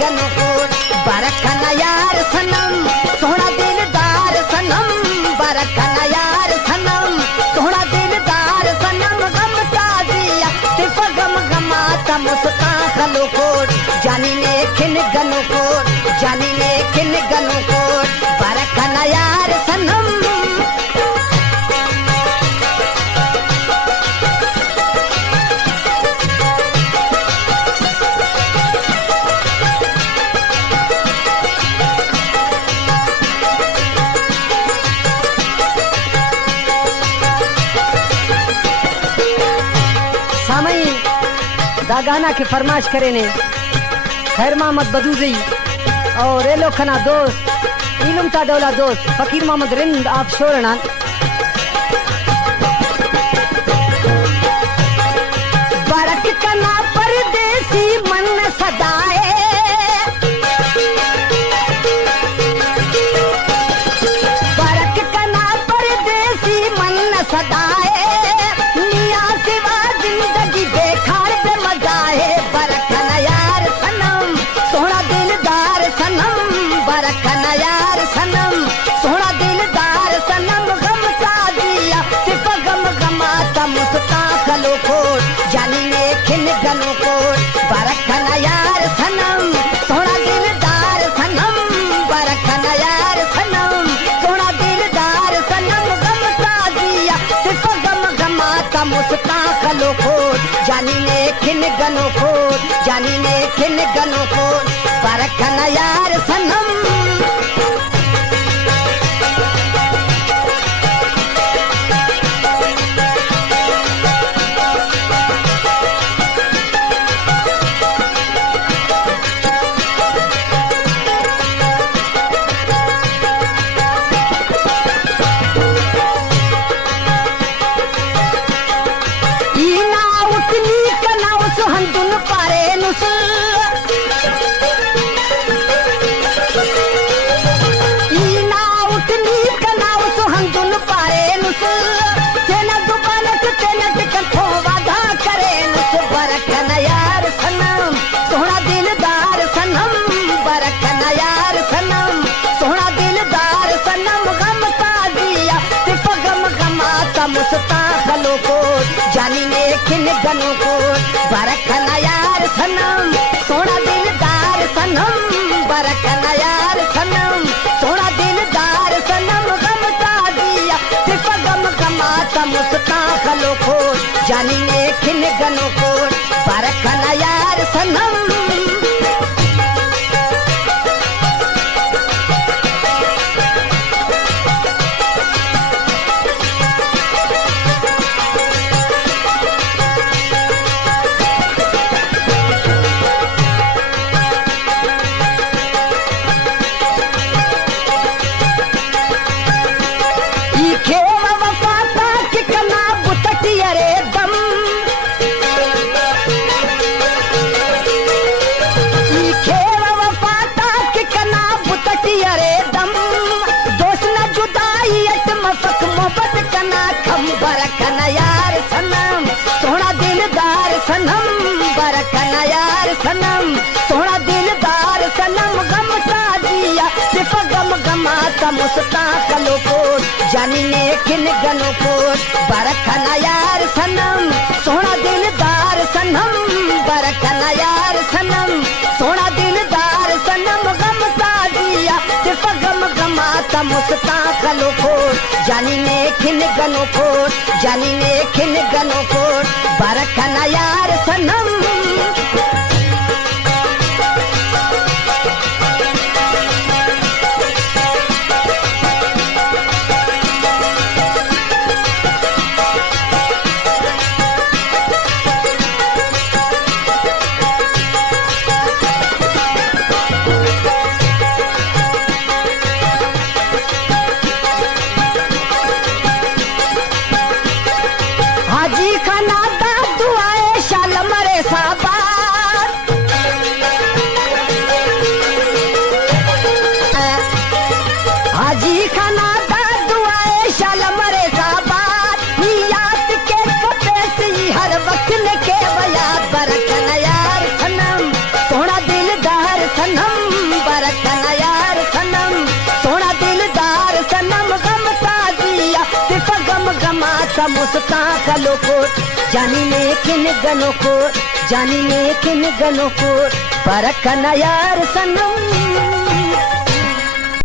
गनो को बरखना यार सनम सोहना दिलदार सनम बरखना यार सनम सोहना दिलदार सनम गम का दिया तिप गम गमाता मुस्का खलो कोट जानी ने खिन गनो कोट जानी ने खिन गनो कोट बरखना यार सनम गाना के फरमाइश करे ने खैर मोहम्मद बदूजी और रेलो खना दोस्त इलम ता दौला दोस्त फकीर मोहम्मद रिंद आप शोरना बरक कना परदेसी मन सदाए बरक कना परदेसी मन सदाए मिया सिवा जिंदगी बेकार मजाए बरखना यार सनम सोहना दिलदार सनम बरखना यार सनम सोहना दिलदार सनम गम का दिया तिप गम गमाता मुस्का खलो कोट जानी ने खिन गनो कोट बरखना यार सनम सोहना दिलदार सनम बरखना यार सनम सोहना दिलदार सनम गम का दिया तिप गम गमाता मुस्का खलो कोट जानी ने खिन गनो कोट जानी ने खिन गनो कोट बरखना यार सनम मुस्का खलो कोट जानी ने खिन गनो कोट बरखना यार सनम सोहना दिलदार सनम बरखना यार सनम सोहना दिलदार सनम गम का दिया तिप गम गमाता मुस्का खलो कोट जानी ने खिन गनो कोट बरखना यार सनम बरखना यार सनम सोहना दिलदार सनम बरखना यार सनम सोहना दिलदार सनम गम का दिया तिप गम गमाता मुस्का खलो कोट जानी ने खिन गनो कोट बरखना यार सनम सोहना दिलदार सनम बरखना यार सनम सोहना दिलदार सनम गम का दिया तिप गम गमाता मुस्का खलो कोट जानी ने खिन गनो कोट जानी ने खिन गनो कोट बरखना यार सनम हाजी खाना दा दुआए शाल मरे सा मुस्ताकलो को जानी में किन गनों को, जानी में किन गनों को, परखना यार सनम।